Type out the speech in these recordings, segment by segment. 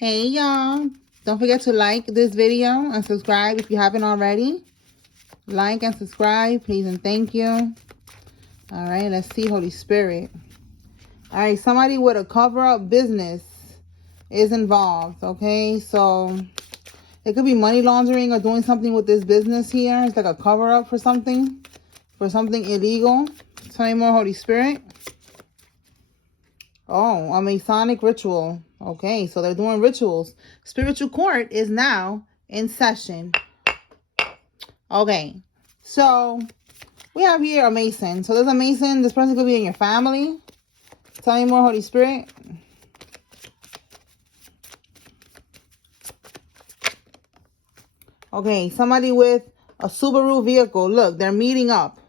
Hey y'all, don't forget to like this video and subscribe if you haven't already. Like and subscribe, please and thank you. All right, let's see, Holy Spirit. All right, somebody with a cover-up business is involved, okay? So it could be money laundering or doing something with this business here. It's like a cover-up for something illegal. Tell me more, Holy Spirit. Oh, a Masonic ritual. Okay, so they're doing rituals. Spiritual court is now in session. Okay, so we have here a Mason. So there's a Mason. This person could be in your family. Tell me more, Holy Spirit. Okay, somebody with a Subaru vehicle. Look, they're meeting up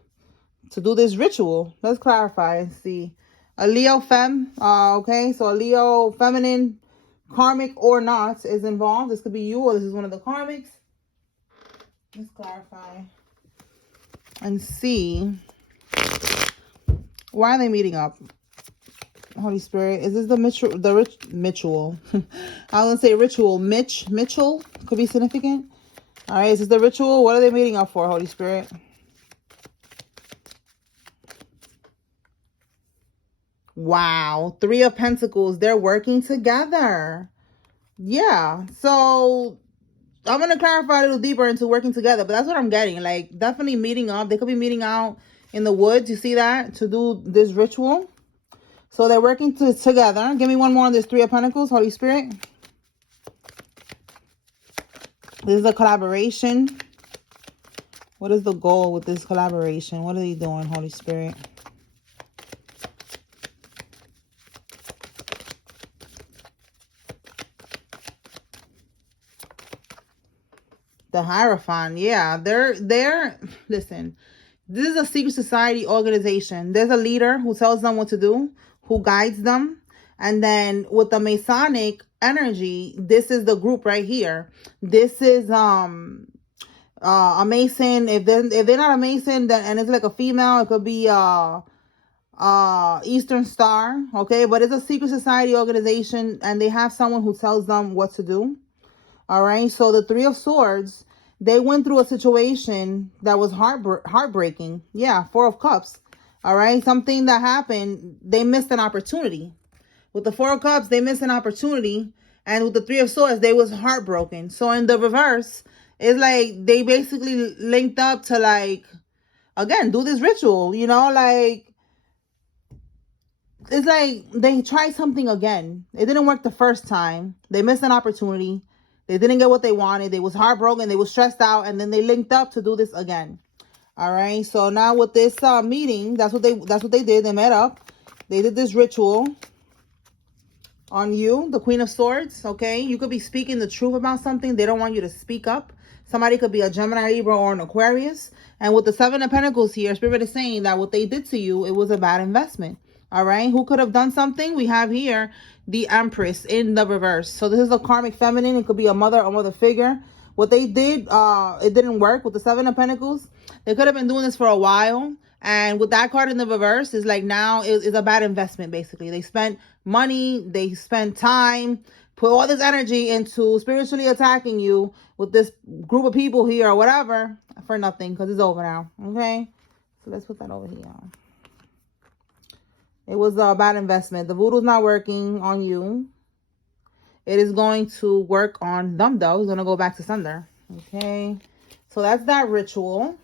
to do this ritual. Let's clarify and see. A Leo femme. Okay, so a Leo feminine, karmic or not, is involved. This could be you or this is one of the karmics. Let's clarify and see. Why are they meeting up? Holy Spirit, is this the ritual? I was gonna say ritual. Mitchell could be significant. All right, is this the ritual? What are they meeting up for, Holy Spirit? Wow, Three of Pentacles. They're working together. Yeah, so I'm going to clarify a little deeper into working together, but that's what I'm getting. Like, definitely meeting up. They could be meeting out in the woods. You see that? To do this ritual. So they're working together. Give me one more on this Three of Pentacles, Holy Spirit. This is a collaboration. What is the goal with this collaboration? What are they doing, Holy Spirit? The Hierophant, yeah. They're listen, this is a secret society organization. There's a leader who tells them what to do, who guides them. And then with the Masonic energy, this is the group right here. This is a Mason. If they're not a Mason, then and it's like a female, it could be Eastern Star, okay? But it's a secret society organization and they have someone who tells them what to do. All right, so the Three of Swords, they went through a situation that was heartbreaking. Yeah, Four of Cups. All right, something that happened, they missed an opportunity. With the Four of Cups, they missed an opportunity. And with the Three of Swords, they was heartbroken. So in the reverse, it's like they basically linked up to, like, again, do this ritual, you know, like, it's like they tried something again. It didn't work the first time. They missed an opportunity. They didn't get what they wanted. They was heartbroken. They was stressed out. And then they linked up to do this again. All right. So now with this meeting, that's what they did. They met up. They did this ritual on you, the Queen of Swords. Okay. You could be speaking the truth about something. They don't want you to speak up. Somebody could be a Gemini, Libra, or an Aquarius. And with the Seven of Pentacles here, Spirit is saying that what they did to you, it was a bad investment. All right. Who could have done something? We have here the Empress in the reverse. So this is a karmic feminine. It could be a mother figure. What they did, it didn't work with the Seven of Pentacles. They could have been doing this for a while. And with that card in the reverse, is like now it's a bad investment, basically. They spent money. They spent time. Put all this energy into spiritually attacking you with this group of people here or whatever for nothing because it's over now. Okay. So let's put that over here. It was a bad investment. The voodoo's not working on you. It is going to work on them, though. It's going to go back to sender. Okay. So that's that ritual.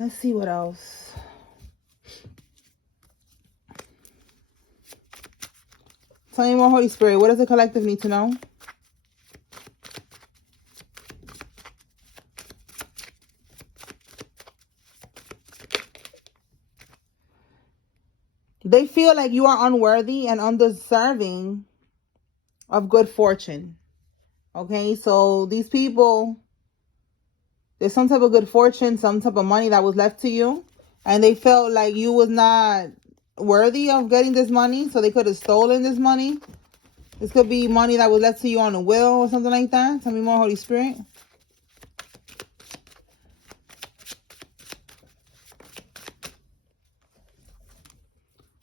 Let's see what else. Tell me more, Holy Spirit. What does the collective need to know? They feel like you are unworthy and undeserving of good fortune. Okay, so these people, there's some type of good fortune, some type of money that was left to you. And they felt like you was not worthy of getting this money. So they could have stolen this money. This could be money that was left to you on a will or something like that. Tell me more, Holy Spirit.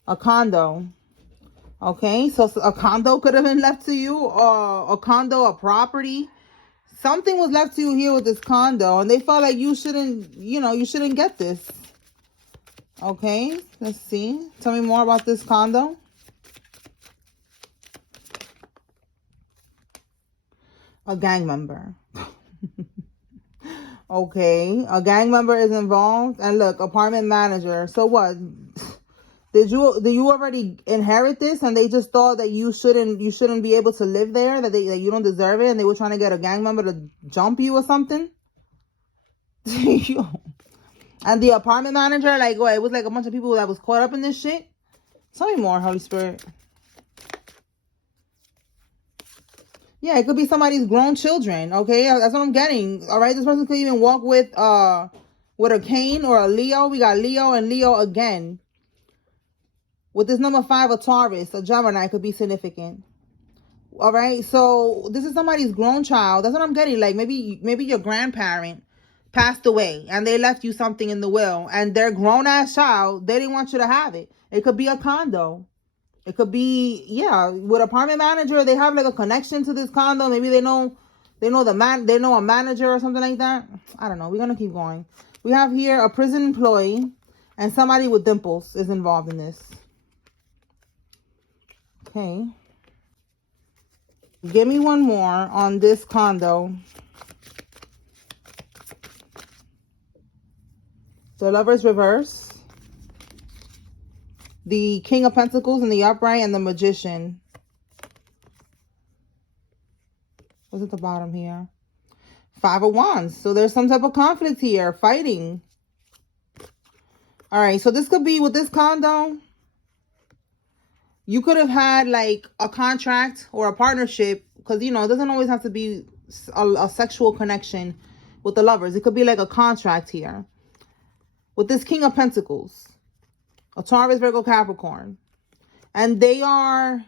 A condo. Okay, so a condo could have been left to you, or a condo, a property. Something was left to you here with this condo, and they felt like you shouldn't, you shouldn't get this. Okay, let's see. Tell me more about this condo. A gang member. Okay, a gang member is involved. And look, apartment manager. So what? Did you already inherit this, and they just thought that you shouldn't be able to live there, that you don't deserve it, and they were trying to get a gang member to jump you or something? And the apartment manager, like, what? It was like a bunch of people that was caught up in this shit. Tell me more, Holy Spirit. Yeah, it could be somebody's grown children. Okay, that's what I'm getting. All right, this person could even walk with a cane or a Leo. We got Leo and Leo again. With this number 5, a Taurus, a Gemini could be significant. All right, so this is somebody's grown child. That's what I'm getting. Like maybe your grandparent passed away and they left you something in the will, and their grown ass child, they didn't want you to have it. It could be a condo. It could be, yeah, with apartment manager, they have like a connection to this condo. Maybe they know a manager or something like that. I don't know. We're gonna keep going. We have here a prison employee, and somebody with dimples is involved in this. Okay. Give me one more on this condo. The Lover's reverse. The King of Pentacles in the upright, and the Magician. What's at the bottom here? 5 of Wands. So there's some type of conflict here. Fighting. All right. So this could be with this condo. You could have had like a contract or a partnership, because, it doesn't always have to be a sexual connection with the Lovers. It could be like a contract here. With this King of Pentacles, a Taurus, Virgo, Capricorn. And they are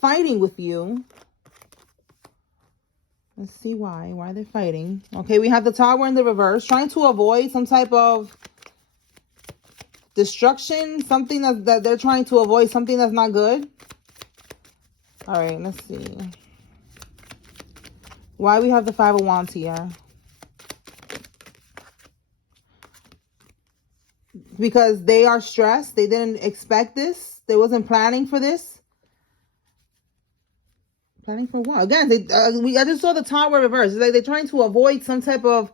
fighting with you. Let's see why. Why they're fighting. Okay, we have the Tower in the reverse. Trying to avoid some type of destruction, something that they're trying to avoid, something that's not good. All right, let's see why we have the 5 of Wands here. Because they are stressed. They didn't expect this. They wasn't planning for this. Planning for what? Again, I just saw the Tower reverse. It's like they're trying to avoid some type of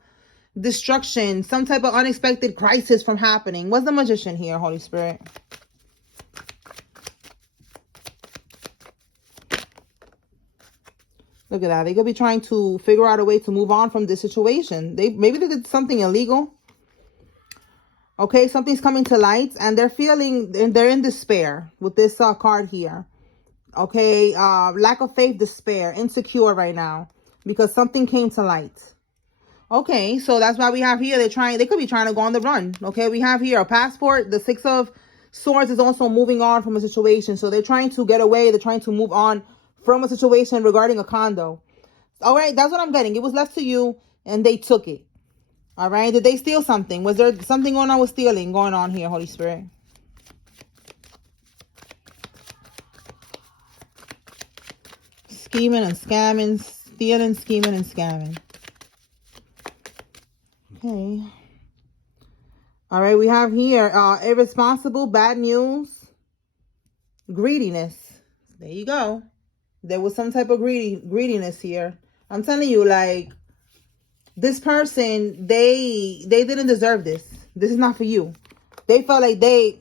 destruction, some type of unexpected crisis from happening. What's the Magician here, Holy Spirit? Look at that. They could be trying to figure out a way to move on from this situation. Maybe they did something illegal. Okay, something's coming to light, and they're in despair with this card here. Okay, lack of faith, despair, insecure right now because something came to light. Okay, so that's why we have here, they could be trying to go on the run. Okay, we have here a passport. The 6 of Swords is also moving on from a situation. So they're trying to get away. They're trying to move on from a situation regarding a condo. All right, that's what I'm getting. It was left to you and they took it. All right, did they steal something? Was there something going on with stealing going on here, Holy Spirit? Scheming and scamming, stealing, scheming and scamming. Okay. All right, we have here irresponsible, bad news, greediness. There you go. There was some type of greediness here. I'm telling you, like, this person, they didn't deserve this. This is not for you. They felt like it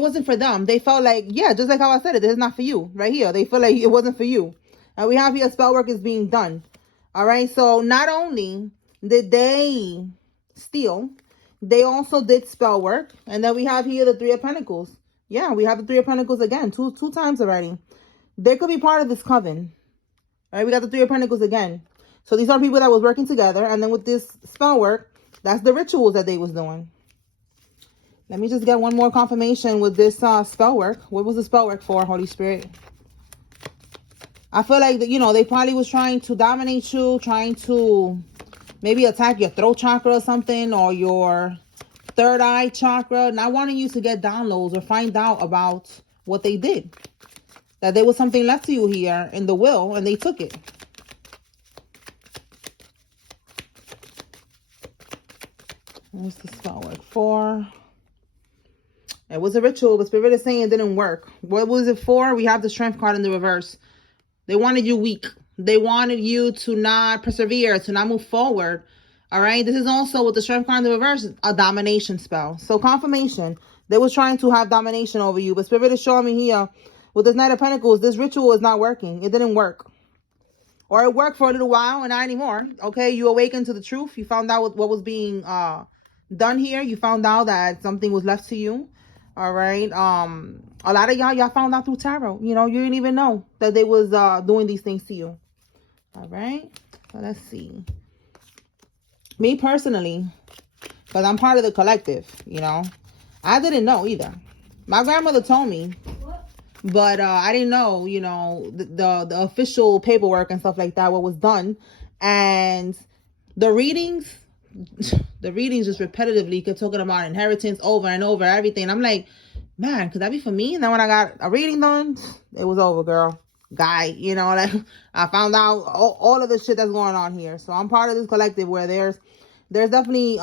wasn't for them. They felt like, yeah, just like how I said it, this is not for you. Right here, they feel like it wasn't for you. And we have here spell work is being done. All right, so not only did they steal, they also did spell work. And then we have here the 3 of Pentacles. Yeah, we have the 3 of Pentacles again, two times already. They could be part of this coven. All right, we got the 3 of Pentacles again. So these are people that was working together. And then with this spell work, that's the rituals that they was doing. Let me just get one more confirmation with this spell work. What was the spell work for, Holy Spirit? I feel like, they probably was trying to dominate you, trying to maybe attack your throat chakra or something, or your third eye chakra, not wanting you to get downloads or find out about what they did. That there was something left to you here in the will and they took it. What's the spell work for? It was a ritual, but Spirit is saying it didn't work. What was it for? We have the Strength card in the reverse. They wanted you weak. They wanted you to not persevere, to not move forward. All right. This is also with the Strength card in the reverse, a domination spell. So confirmation. They was trying to have domination over you, but Spirit is showing me here with this Knight of Pentacles, this ritual is not working. It didn't work. Or it worked for a little while and not anymore. Okay. You awakened to the truth. You found out what was being done here. You found out that something was left to you. All right. A lot of y'all found out through tarot. You know, you didn't even know that they was doing these things to you. All right. So let's see. Me personally, because I'm part of the collective, you know, I didn't know either. My grandmother told me, but I didn't know, you know, the official paperwork and stuff like that, what was done. And the readings just repetitively kept talking about inheritance over and over, everything. I'm like, man, could that be for me? And then when I got a reading done, it was over, girl. Guy, you know, like I found out all of the shit that's going on here. So I'm part of this collective where there's definitely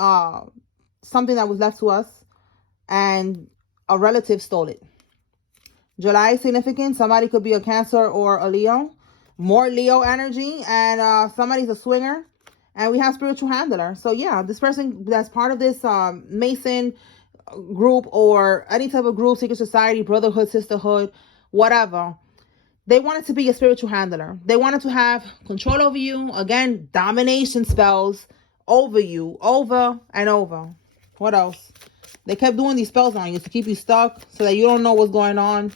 something that was left to us and a relative stole it. July is significant. Somebody could be a Cancer or a Leo. More Leo energy, and somebody's a swinger. And we have spiritual handler. So yeah, this person that's part of this Mason group or any type of group, secret society, brotherhood, sisterhood, whatever. They wanted to be a spiritual handler. They wanted to have control over you. Again, domination spells over you, over and over. What else? They kept doing these spells on you to keep you stuck so that you don't know what's going on.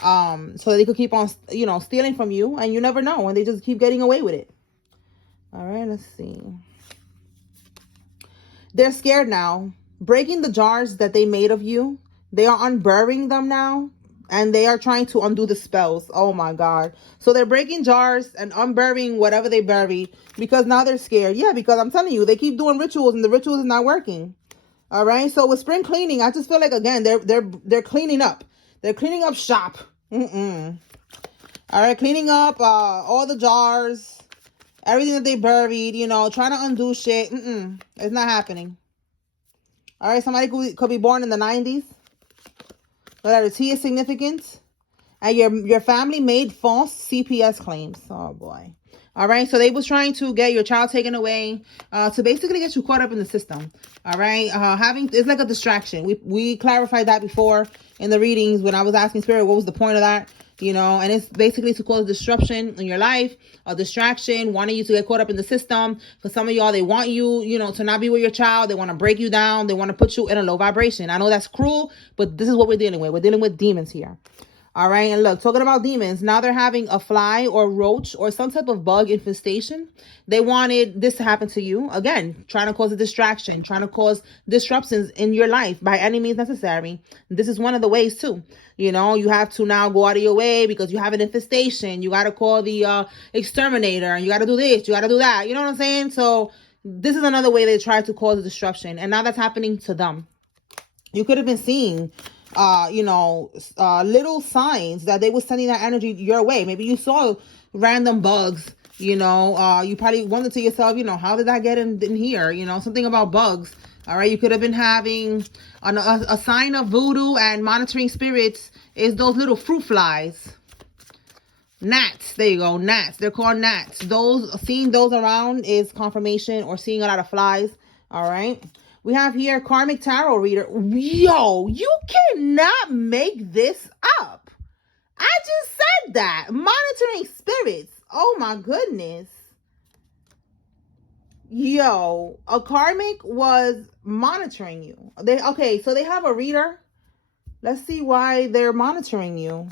So that they could keep on, you know, stealing from you and you never know. And they just keep getting away with it. All right, let's see. They're scared now. Breaking the jars that they made of you. They are unburying them now. And they are trying to undo the spells. Oh my God. So they're breaking jars and unburying whatever they buried. Because now they're scared. Yeah, because I'm telling you, they keep doing rituals and the rituals is not working. All right. So with spring cleaning, I just feel like, again, they're cleaning up. They're cleaning up shop. All right. Cleaning up all the jars. Everything that they buried, you know, trying to undo shit. It's not happening. All right. Somebody could be born in the 90s. Letter T is significant. And your family made false CPS claims. Oh, boy. All right. So they was trying to get your child taken away to basically get you caught up in the system. All right. It's like a distraction. We clarified that before in the readings when I was asking Spirit, what was the point of that? You know, and it's basically to cause disruption in your life, a distraction, wanting you to get caught up in the system. For some of y'all, they want you, you know, to not be with your child. They want to break you down. They want to put you in a low vibration. I know that's cruel, but this is what we're dealing with. We're dealing with demons here. All right. And look, talking about demons, now they're having a fly or roach or some type of bug infestation. They wanted this to happen to you. Again, trying to cause a distraction, trying to cause disruptions in your life by any means necessary. This is one of the ways too. You know, you have to now go out of your way because you have an infestation. You got to call the exterminator and you got to do this. You got to do that. You know what I'm saying? So this is another way they try to cause a disruption. And now that's happening to them. You could have been seeing little signs that they were sending that energy your way. Maybe you saw random bugs, you probably wondered to yourself, how did that get in here? Something about bugs. All right. You could have been having a sign of voodoo and monitoring spirits is those little fruit flies. Gnats. There you go. Gnats. They're called gnats. Seeing those around is confirmation or seeing a lot of flies. All right. We have here Karmic Tarot Reader. Yo, you cannot make this up. I just said that. Monitoring spirits. Oh my goodness. Yo, a Karmic was monitoring you. So they have a reader. Let's see why they're monitoring you.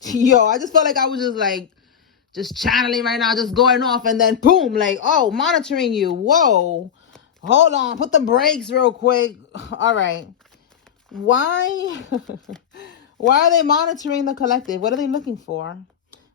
Yo, I just felt like I was just channeling right now, just going off, and then boom, monitoring you. Whoa. Hold on, put the brakes real quick. All right. Why are they monitoring the collective? What are they looking for?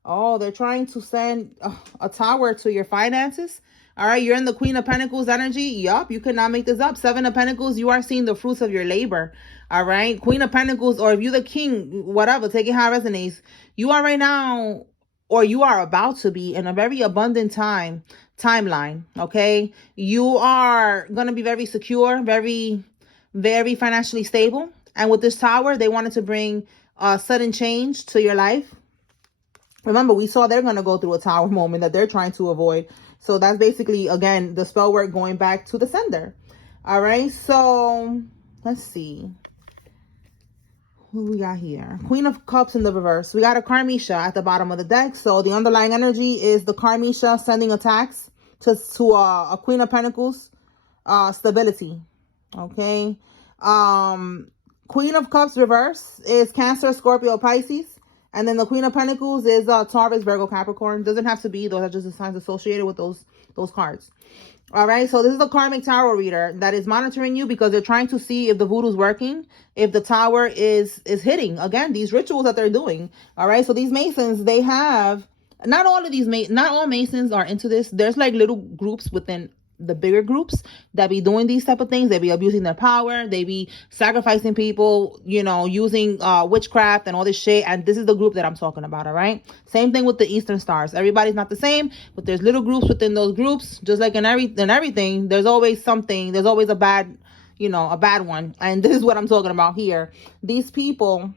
Oh, they're trying to send a tower to your finances. All right, you're in the Queen of Pentacles energy. Yup, you cannot make this up. Seven of Pentacles, you are seeing the fruits of your labor. All right, Queen of Pentacles, or if you're the king, whatever, take it how it resonates. You are right now, or you are about to be in a very abundant timeline. Okay, you are gonna be very secure, very, very financially stable. And with this Tower, they wanted to bring sudden change to your life. Remember, we saw they're going to go through a Tower moment that they're trying to avoid. So that's basically, again, the spell work going back to the sender. All right. So let's see. Who we got here? Queen of Cups in the reverse. We got a Karmisha at the bottom of the deck. So the underlying energy is the Karmisha sending attacks to a Queen of Pentacles stability. Okay. Queen of Cups reverse is Cancer, Scorpio, Pisces. And then the Queen of Pentacles is Taurus, Virgo, Capricorn. Doesn't have to be. Those are just the signs associated with those cards. All right. So this is a Karmic Tarot reader that is monitoring you because they're trying to see if the voodoo's working, if the Tower is hitting. Again, these rituals that they're doing. All right. So these Masons, they have, not all Masons are into this. There's like little groups within the bigger groups that be doing these type of things. They be abusing their power. They be sacrificing people, you know, using witchcraft and all this shit. And this is the group that I'm talking about. All right. Same thing with the Eastern Stars. Everybody's not the same, but there's little groups within those groups. Just like in everything, there's always something. There's always a bad one. And this is what I'm talking about here. These people,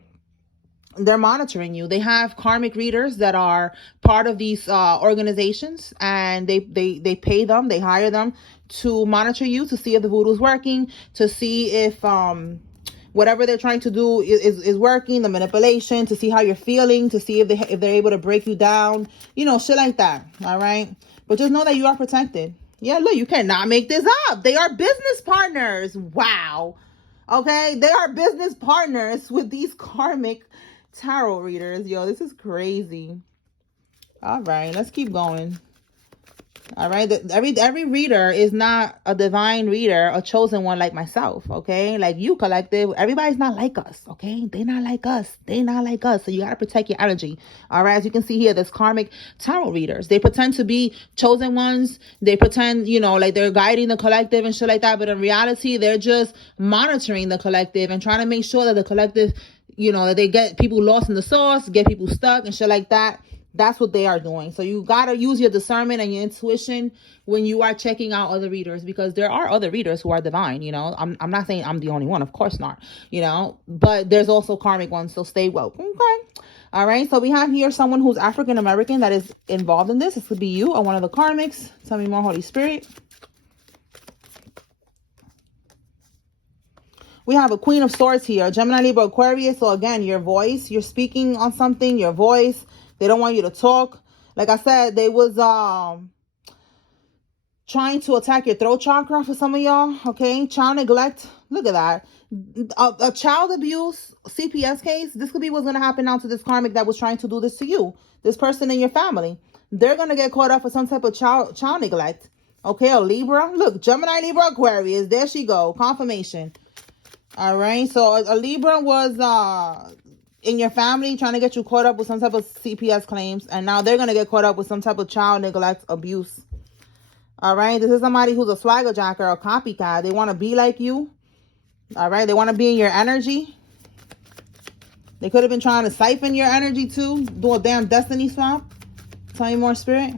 they're monitoring you. They have karmic readers that are part of these organizations, and they pay them, they hire them to monitor you, to see if the voodoo is working, to see if whatever they're trying to do is working, the manipulation, to see how you're feeling, to see if they're able to break you down, you know, shit like that. All right. But just know that you are protected. Yeah, look, you cannot make this up. They are business partners. Wow. Okay. They are business partners with these karmic tarot readers. Yo, this is crazy. All right, let's keep going. All right, every reader is not a divine reader, a chosen one like myself. Okay, like you, collective, everybody's not like us. Okay, they're not like us. So you gotta protect your energy. All right, as you can see here, there's karmic tarot readers. They pretend to be chosen ones. They pretend, you know, like they're guiding the collective and shit like that, but in reality, they're just monitoring the collective and trying to make sure that the collective, you know, that they get people lost in the sauce, get people stuck and shit like that. That's what they are doing. So you got to use your discernment and your intuition when you are checking out other readers, because there are other readers who are divine. You know, I'm not saying I'm the only one. Of course not, you know, but there's also karmic ones. So stay woke. Okay. All right. So we have here someone who's African American that is involved in this. This could be you or one of the karmics. Tell me more, Holy Spirit. We have a Queen of Swords here, Gemini, Libra, Aquarius. So again, your voice, you're speaking on something, your voice. They don't want you to talk. Like I said, they was trying to attack your throat chakra for some of y'all. Okay, child neglect. Look at that. A child abuse CPS case. This could be what's going to happen now to this karmic that was trying to do this to you. This person in your family. They're going to get caught up for some type of child neglect. Okay, a Libra. Look, Gemini, Libra, Aquarius. There she go. Confirmation. All right. So a Libra was in your family trying to get you caught up with some type of CPS claims. And now they're going to get caught up with some type of child neglect abuse. All right. This is somebody who's a swagger jacker or copycat. They want to be like you. All right. They want to be in your energy. They could have been trying to siphon your energy too. Do a damn destiny swap. Tell me more, Spirit.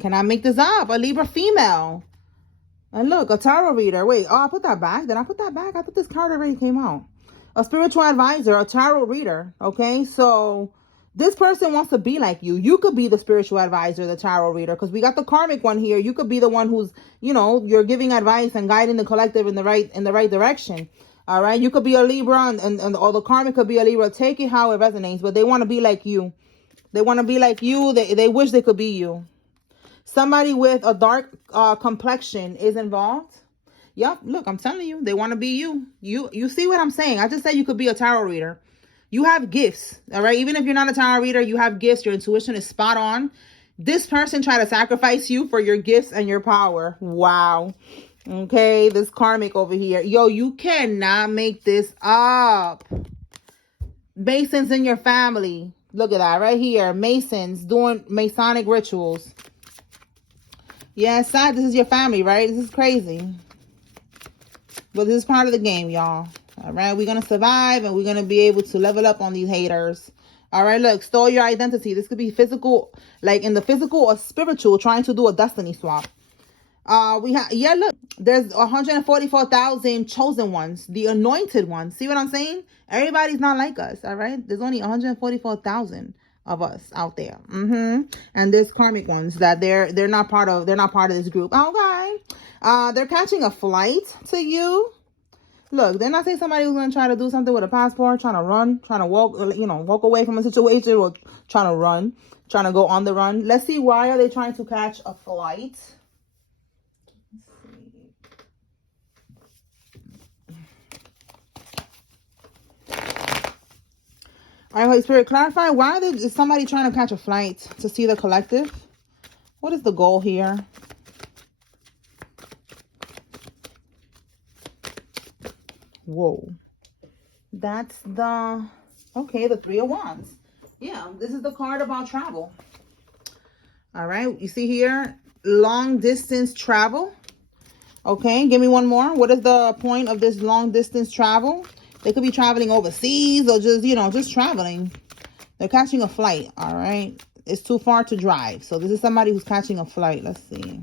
Can I make this up? A Libra female. And look, a tarot reader. Wait, I put that back. Did I put that back? I thought this card already came out. A spiritual advisor, a tarot reader. Okay, so this person wants to be like you. You could be the spiritual advisor, the tarot reader, because we got the karmic one here. You could be the one who's, you know, you're giving advice and guiding the collective in the right direction. All right, you could be a Libra, and or the karmic could be a Libra. Take it how it resonates, but they want to be like you. They want to be like you. They wish they could be you. Somebody with a dark complexion is involved. Yep, look, I'm telling you, they want to be you. You see what I'm saying? I just said you could be a tarot reader. You have gifts, all right? Even if you're not a tarot reader, you have gifts. Your intuition is spot on. This person tried to sacrifice you for your gifts and your power. Wow. Okay, this karmic over here. Yo, you cannot make this up. Masons in your family. Look at that right here. Masons doing Masonic rituals. Yeah, it's sad. This is your family, right? This is crazy. But this is part of the game, y'all. All right, we're going to survive and we're going to be able to level up on these haters. All right, look, store your identity. This could be physical, like in the physical or spiritual, trying to do a destiny swap. Yeah, look, there's 144,000 chosen ones, the anointed ones. See what I'm saying? Everybody's not like us. All right, there's only 144,000 of us out there. And there's karmic ones that they're not part of this group. Okay. They're catching a flight to you. Look, they're not saying somebody who's going to try to do something with a passport, trying to run, trying to walk, walk away from a situation, or trying to run, trying to go on the run. Let's see, why are they trying to catch a flight? All right, Holy Spirit, clarify, why is somebody trying to catch a flight to see the collective? What is the goal here? Whoa. That's the Three of Wands. Yeah, this is the card about travel. All right, you see here, long distance travel. Okay, give me one more. What is the point of this long distance travel? They could be traveling overseas or just, just traveling. They're catching a flight, all right? It's too far to drive. So this is somebody who's catching a flight. Let's see.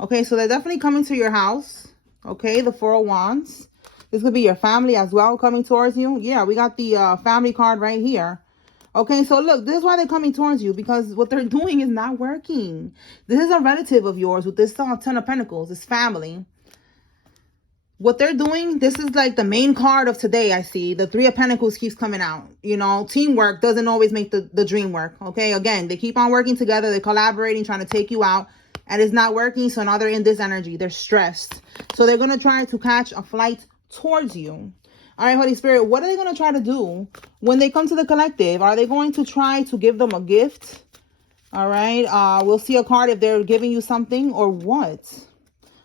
Okay, so they're definitely coming to your house. Okay, the Four of Wands. This could be your family as well coming towards you. Yeah, we got the family card right here. Okay, so look, this is why they're coming towards you, because what they're doing is not working. This is a relative of yours with this Ten of Pentacles, this family. What they're doing, this is like the main card of today, I see. The Three of Pentacles keeps coming out. Teamwork doesn't always make the dream work. Okay, again, they keep on working together. They're collaborating, trying to take you out. And it's not working, so now they're in this energy. They're stressed. So they're going to try to catch a flight towards you. All right, Holy Spirit, what are they going to try to do when they come to the collective? Are they going to try to give them a gift? All right, we'll see a card if they're giving you something or what.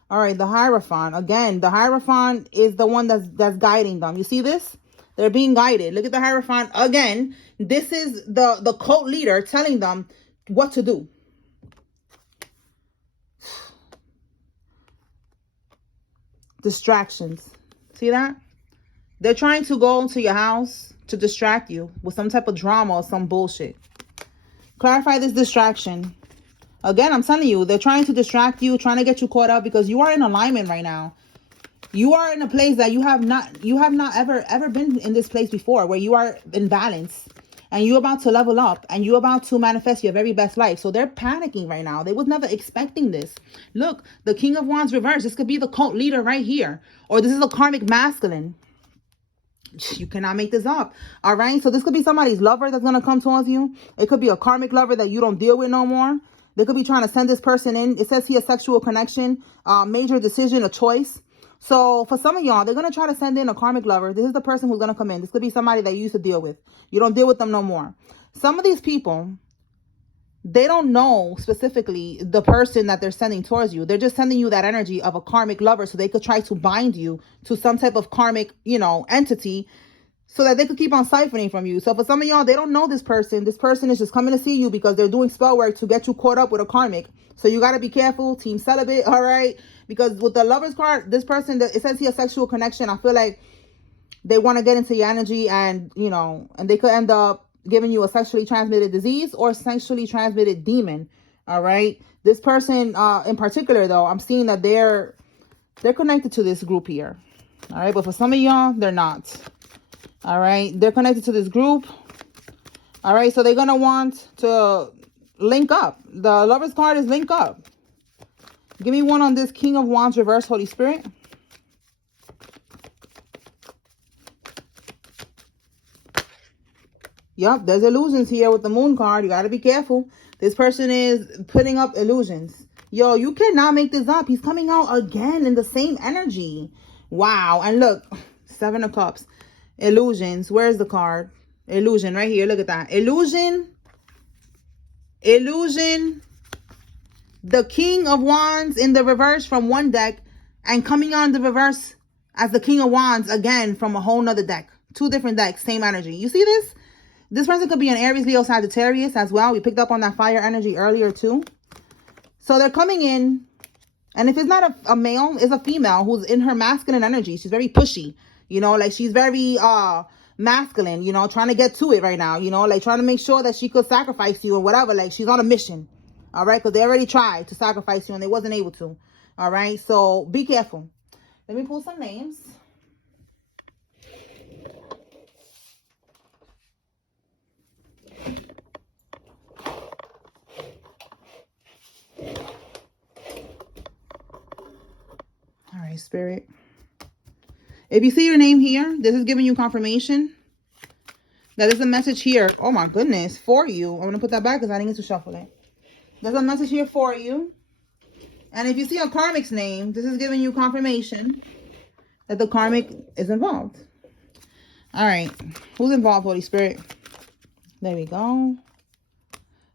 All right, the Hierophant. Again, the Hierophant is the one that's guiding them. You see this? They're being guided. Look at the Hierophant. Again, this is the cult leader telling them what to do. Distractions. See that? They're trying to go into your house to distract you with some type of drama or some bullshit. Clarify this distraction. Again, I'm telling you, they're trying to distract you, trying to get you caught up because you are in alignment right now. You are in a place that you have not ever been in this place before, where you are in balance. And you're about to level up and you're about to manifest your very best life. So they're panicking right now. They was never expecting this. Look, the King of Wands reversed. This could be the cult leader right here. Or this is a karmic masculine. You cannot make this up. All right. So this could be somebody's lover that's going to come towards you. It could be a karmic lover that you don't deal with no more. They could be trying to send this person in. It says here sexual connection, major decision, a choice. So for some of y'all, they're going to try to send in a karmic lover. This is the person who's going to come in. This could be somebody that you used to deal with. You don't deal with them no more. Some of these people, they don't know specifically the person that they're sending towards you. They're just sending you that energy of a karmic lover so they could try to bind you to some type of karmic, entity so that they could keep on siphoning from you. So for some of y'all, they don't know this person. This person is just coming to see you because they're doing spell work to get you caught up with a karmic. So you got to be careful. Team celibate. All right. Because with the Lover's card, this person, it says here sexual connection. I feel like they want to get into your energy and, and they could end up giving you a sexually transmitted disease or sexually transmitted demon. All right. This person in particular, though, I'm seeing that they're connected to this group here. All right. But for some of y'all, they're not. All right. They're connected to this group. All right. So they're going to want to link up. The Lover's card is link up. Give me one on this King of Wands reverse, Holy Spirit. Yep, there's illusions here with the Moon card. You got to be careful. This person is putting up illusions. Yo, you cannot make this up. He's coming out again in the same energy. Wow. And look, Seven of Cups. Illusions. Where's the card? Illusion right here. Look at that. Illusion. Illusion. The King of Wands in the reverse from one deck, and coming on the reverse as the King of Wands again from a whole nother deck. 2 different decks, same energy. You see this? This person could be an Aries, Leo, Sagittarius as well. We picked up on that fire energy earlier too. So they're coming in, and if it's not a male, it's a female who's in her masculine energy. She's very pushy, you know, like she's very masculine, you know, trying to get to it right now, you know, like trying to make sure that she could sacrifice you or whatever. Like she's on a mission. All right, because they already tried to sacrifice you and they wasn't able to. All right, so be careful. Let me pull some names. All right, Spirit. If you see your name here, this is giving you confirmation that there's a message here. Oh my goodness, for you. I'm going to put that back because I didn't get to shuffle it. There's a message here for you. And if you see a Karmic's name, this is giving you confirmation that the Karmic is involved. All right. Who's involved, Holy Spirit? There we go.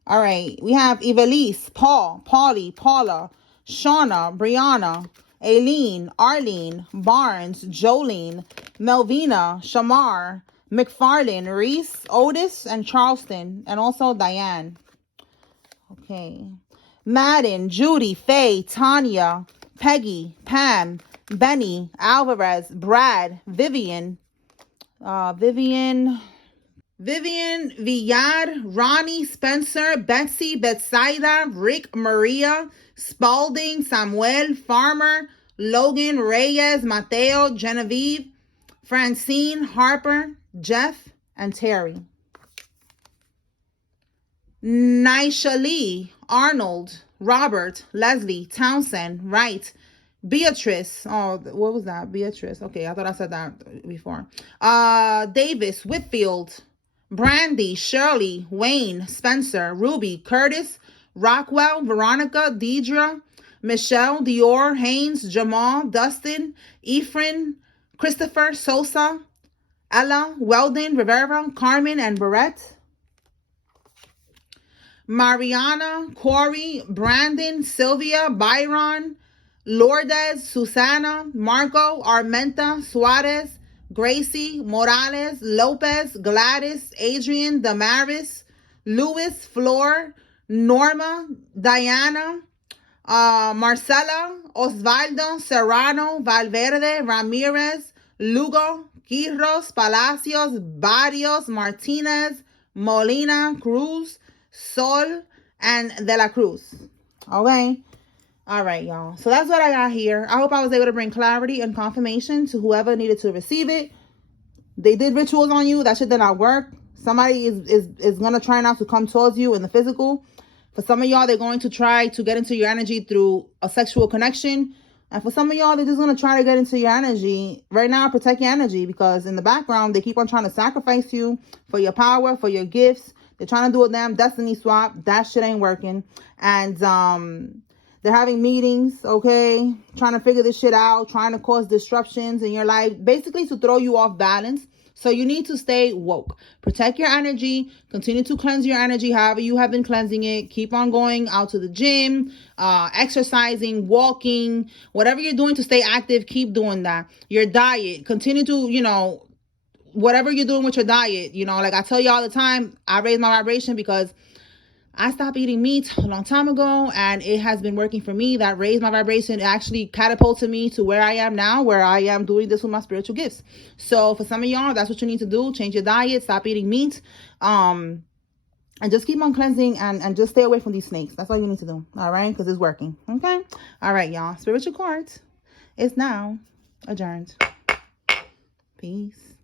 All right. We have Evelise, Paul, Polly, Paula, Shauna, Brianna, Aileen, Arlene, Barnes, Jolene, Melvina, Shamar, McFarlane, Reese, Otis, and Charleston, and also Diane. Okay. Madden, Judy, Faye, Tanya, Peggy, Pam, Benny, Alvarez, Brad, Vivian, Villard, Ronnie, Spencer, Betsy, Betsaida, Rick, Maria, Spalding, Samuel, Farmer, Logan, Reyes, Mateo, Genevieve, Francine, Harper, Jeff, and Terry. Nisha Lee, Arnold, Robert, Leslie, Townsend, Wright, Beatrice. Oh, what was that? Beatrice. Okay, I thought I said that before. Davis, Whitfield, Brandy, Shirley, Wayne, Spencer, Ruby, Curtis, Rockwell, Veronica, Deidre, Michelle, Dior, Haynes, Jamal, Dustin, Ephraim, Christopher, Sosa, Ella, Weldon, Rivera, Carmen, and Barrett. Mariana, Corey, Brandon, Sylvia, Byron, Lourdes, Susana, Marco, Armenta, Suarez, Gracie, Morales, Lopez, Gladys, Adrian, Damaris, Luis, Flor, Norma, Diana, Marcela, Osvaldo, Serrano, Valverde, Ramirez, Lugo, Quiros, Palacios, Barrios, Martinez, Molina, Cruz, Sol, and De La Cruz. Okay. All right, y'all. So that's what I got here. I hope I was able to bring clarity and confirmation to whoever needed to receive it. They did rituals on you. That shit did not work. Somebody is going to try not to come towards you in the physical. For some of y'all, they're going to try to get into your energy through a sexual connection. And for some of y'all, they're just going to try to get into your energy. Right now, protect your energy, because in the background, they keep on trying to sacrifice you for your power, for your gifts. They're trying to do a damn destiny swap. That shit ain't working. And they're having meetings, okay? Trying to figure this shit out. Trying to cause disruptions in your life. Basically to throw you off balance. So you need to stay woke. Protect your energy. Continue to cleanse your energy however you have been cleansing it. Keep on going out to the gym, exercising, walking. Whatever you're doing to stay active, keep doing that. Your diet. Continue to, whatever you're doing with your diet, like I tell you all the time, I raise my vibration because I stopped eating meat a long time ago, and it has been working for me. That raised my vibration. It actually catapulted me to where I am now, where I am doing this with my spiritual gifts. So for some of y'all, that's what you need to do. Change your diet, stop eating meat, and just keep on cleansing and just stay away from these snakes. That's all you need to do. All right? Because it's working. Okay? All right, y'all. Spiritual Court is now adjourned. Peace.